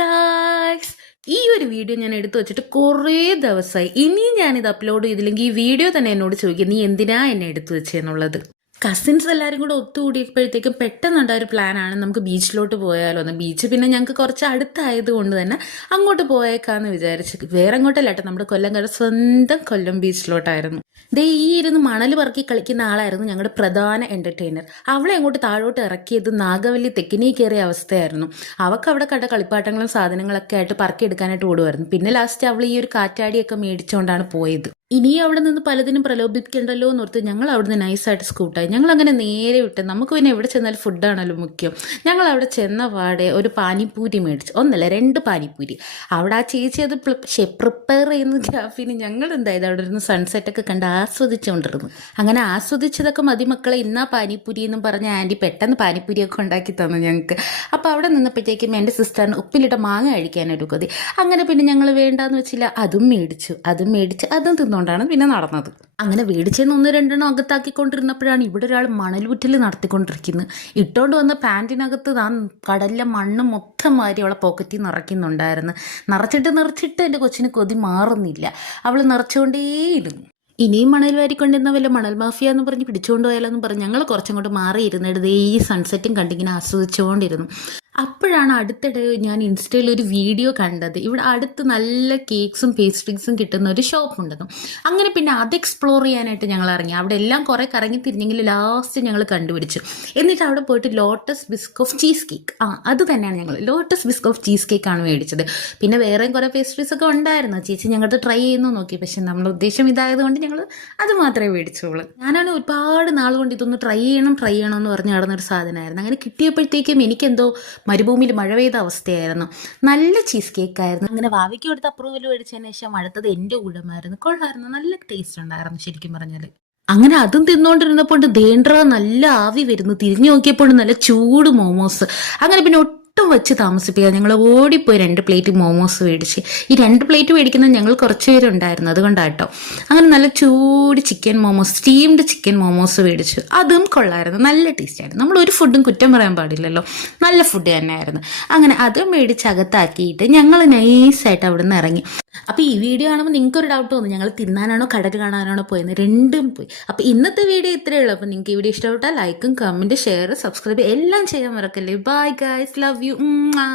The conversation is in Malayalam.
ഗായ്സ്, ഈ ഒരു വീഡിയോ ഞാൻ എടുത്തു വെച്ചിട്ട് കുറേ ദിവസമായി. ഇനിയും ഞാനിത് അപ്ലോഡ് ചെയ്തില്ലെങ്കിൽ ഈ വീഡിയോ തന്നെ എന്നോട് ചോദിക്കും, നീ എന്തിനാ എന്നെ എടുത്തു വെച്ചെന്നുള്ളത്. കസിൻസ് എല്ലാവരും കൂടെ ഒത്തുകൂടിയപ്പോഴത്തേക്കും പെട്ടെന്നുണ്ടായ ഒരു പ്ലാനാണ്, നമുക്ക് ബീച്ചിലോട്ട് പോയാലോ എന്ന്. ബീച്ച് പിന്നെ ഞങ്ങൾക്ക് കുറച്ച് അടുത്തായത് കൊണ്ട് തന്നെ അങ്ങോട്ട് പോയേക്കാന്ന് വിചാരിച്ചു. വേറെ അങ്ങോട്ടല്ല കേട്ടോ, നമ്മുടെ കൊല്ലംകാരുടെ സ്വന്തം കൊല്ലം ബീച്ചിലോട്ടായിരുന്നു. ഈ ഇരുന്ന് മണൽ പറക്കി കളിക്കുന്ന ആളായിരുന്നു ഞങ്ങളുടെ പ്രധാന എൻ്റർടൈനർ. അവളെ അങ്ങോട്ട് താഴോട്ട് ഇറക്കിയത് നാഗവല്ലി തെക്കിനീ കയറിയ അവസ്ഥയായിരുന്നു. അവൾക്ക് അവിടെ കണ്ട കളിപ്പാട്ടങ്ങളും സാധനങ്ങളൊക്കെ ആയിട്ട് പറക്കിയെടുക്കാനായിട്ട് ഓടുമായിരുന്നു. പിന്നെ ലാസ്റ്റ് അവൾ ഈ ഒരു കാറ്റാടിയൊക്കെ മേടിച്ചുകൊണ്ടാണ് പോയത്. ഇനിയും അവിടെ നിന്ന് പലതിനും പ്രലോഭിപ്പിക്കണ്ടല്ലോ എന്നോർത്ത് ഞങ്ങൾ അവിടുന്ന് നൈസായിട്ട് സ്കൂട്ടായി. ഞങ്ങൾ അങ്ങനെ നേരെ വിട്ട്, നമുക്ക് പിന്നെ എവിടെ ചെന്നാലും ഫുഡാണല്ലോ മുഖ്യം. ഞങ്ങൾ അവിടെ ചെന്ന പാടെ ഒരു പാനിപ്പൂരി മേടിച്ചു. ഒന്നല്ല 2 പാനിപ്പൂരി. അവിടെ ആ ചേച്ചി അത് പ്രിപ്പയർ ചെയ്യുന്ന ഗ്യാഫിന് ഞങ്ങൾ എന്തായത് അവിടെ ഇരുന്ന് സൺസെറ്റൊക്കെ കണ്ട് ആസ്വദിച്ചുകൊണ്ടിരുന്നു. അങ്ങനെ ആസ്വദിച്ചതൊക്കെ മതി മക്കളെ, ഇന്നാ പാനിപ്പൂരി എന്നും പറഞ്ഞ ആൻറ്റി പെട്ടെന്ന് പാനിപ്പൂരിയൊക്കെ ഉണ്ടാക്കി തന്നു ഞങ്ങൾക്ക്. അപ്പോൾ അവിടെ നിന്നപ്പോഴത്തേക്കും എൻ്റെ സിസ്റ്ററിന് ഉപ്പിലിട്ട മാങ്ങ കഴിക്കാനൊരു കൊതി. അങ്ങനെ പിന്നെ ഞങ്ങൾ വേണ്ടാന്ന് വെച്ചില്ല, അതും മേടിച്ച് അതും തിന്നുകൊണ്ടാണ് പിന്നെ നടന്നത്. അങ്ങനെ മേടിച്ചെന്ന് 1-2 അകത്താക്കിക്കൊണ്ടിരുന്നപ്പോഴാണ് ഇവിടെ ഒരാൾ മണലൂറ്റൽ നടത്തിക്കൊണ്ടിരിക്കുന്നത്. ഇട്ടുകൊണ്ട് വന്ന പാൻറ്റിനകത്ത് കടലിലെ മണ്ണ് മൊത്തം മാരി അവളെ പോക്കറ്റിൽ നിറയ്ക്കുന്നുണ്ടായിരുന്നു. നിറച്ചിട്ട് എൻ്റെ കൊച്ചിന് കൊതി മാറുന്നില്ല. അവൾ നിറച്ചുകൊണ്ടേയിരുന്നു. ഇനിയും മണൽ വാരിക്കൊണ്ടിരുന്ന വല്ല മണൽ മാഫിയ എന്ന് പറഞ്ഞ് പിടിച്ചുകൊണ്ട് പോയാലെന്ന് പറഞ്ഞ് ഞങ്ങൾ കുറച്ചങ്ങോട്ട് മാറിയിരുന്നിട്ട് ഈ സൺസെറ്റും കണ്ടിങ്ങനെ ആസ്വദിച്ചുകൊണ്ടിരുന്നു. അപ്പോഴാണ് അടുത്തിടെ ഞാൻ ഇൻസ്റ്റയിൽ ഒരു വീഡിയോ കണ്ടത്. ഇവിടെ അടുത്ത് നല്ല കേക്ക്സും പേസ്ട്രീസും കിട്ടുന്ന ഒരു ഷോപ്പ് ഉണ്ടെന്നു. അങ്ങനെ പിന്നെ അത് എക്സ്പ്ലോർ ചെയ്യാനായിട്ട് ഞങ്ങൾ ഇറങ്ങി. അവിടെ എല്ലാം കുറേ കറങ്ങി തിരിഞ്ഞെങ്കിൽ ലാസ്റ്റ് ഞങ്ങൾ കണ്ടുപിടിച്ചു. എന്നിട്ട് അവിടെ പോയിട്ട് ലോട്ടസ് ബിസ്ക് ഓഫ് ചീസ് കേക്ക്, അത് തന്നെയാണ് ഞങ്ങൾ ലോട്ടസ് ബിസ്ക് ഓഫ് ചീസ് കേക്കാണ് മേടിച്ചത്. പിന്നെ വേറെയും കുറേ പേസ്ട്രീസ് ഒക്കെ ഉണ്ടായിരുന്നു. ചേച്ചി ഞങ്ങളത് ട്രൈ ചെയ്യുന്നു നോക്കി. പക്ഷെ നമ്മുടെ ഉദ്ദേശം ഇതായതുകൊണ്ട് ഞങ്ങൾ അത് മാത്രമേ മേടിച്ചുള്ളൂ. ഞാനാണ് ഒരുപാട് നാൾ കൊണ്ട് ഇതൊന്ന് ട്രൈ ചെയ്യണം എന്ന് പറഞ്ഞ് നടന്നൊരു സാധനമായിരുന്നു. അങ്ങനെ കിട്ടിയപ്പോഴത്തേക്കും എനിക്കെന്തോ മരുഭൂമിയിൽ മഴ പെയ്ത അവസ്ഥയായിരുന്നു. നല്ല ചീസ് കേക്കായിരുന്നു. അങ്ങനെ വാവിക്ക് കൊടുത്ത് അപ്രൂവൽ മേടിച്ചതിന് ശേഷം അടുത്തത് എൻ്റെ ഊഴമായിരുന്നു. കൊള്ളായിരുന്നു, നല്ല ടേസ്റ്റ് ഉണ്ടായിരുന്നു ശരിക്കും പറഞ്ഞാൽ. അങ്ങനെ അതും തിന്നുകൊണ്ടിരുന്നപ്പോൾ ദേണ്ട്ര നല്ല ആവി വരുന്നു. തിരിഞ്ഞു നോക്കിയപ്പോൾ നല്ല ചൂട് മോമോസ്. അങ്ങനെ പിന്നെ വെച്ച് താമസിപ്പിക്കുക. ഞങ്ങൾ ഓടിപ്പോയി 2 പ്ലേറ്റ് മോമോസ് മേടിച്ച്. ഈ 2 പ്ലേറ്റ് മേടിക്കുന്നത് ഞങ്ങൾ കുറച്ച് പേരുണ്ടായിരുന്നു, അതുകൊണ്ടാട്ടോ. അങ്ങനെ നല്ല ചൂട് chicken momos, steamed chicken momos മേടിച്ചു. അതും കൊള്ളായിരുന്നു, നല്ല ടേസ്റ്റായിരുന്നു. നമ്മൾ ഒരു ഫുഡും കുറ്റം പറയാൻ പാടില്ലല്ലോ, നല്ല ഫുഡ് തന്നെയായിരുന്നു. അങ്ങനെ അതും മേടിച്ച് അകത്താക്കിയിട്ട് ഞങ്ങൾ നൈസായിട്ട് അവിടെ നിന്ന് ഇറങ്ങി. അപ്പോൾ ഈ വീഡിയോ കാണുമ്പോൾ നിങ്ങൾക്കൊരു ഡൗട്ട് തോന്നും, ഞങ്ങൾ തിന്നാനാണോ കടൽ കാണാനാണോ പോയെന്ന്. രണ്ടും പോയി. അപ്പോൾ ഇന്നത്തെ വീഡിയോ ഇത്രയേ ഉള്ളൂ. അപ്പോൾ നിങ്ങൾക്ക് ഈ വീഡിയോ ഇഷ്ടപ്പെട്ടാൽ ലൈക്കും കമൻറ്റ് ഷെയർ സബ്സ്ക്രൈബ് എല്ലാം ചെയ്യാൻ മറക്കല്ലേ. Bye guys, love you.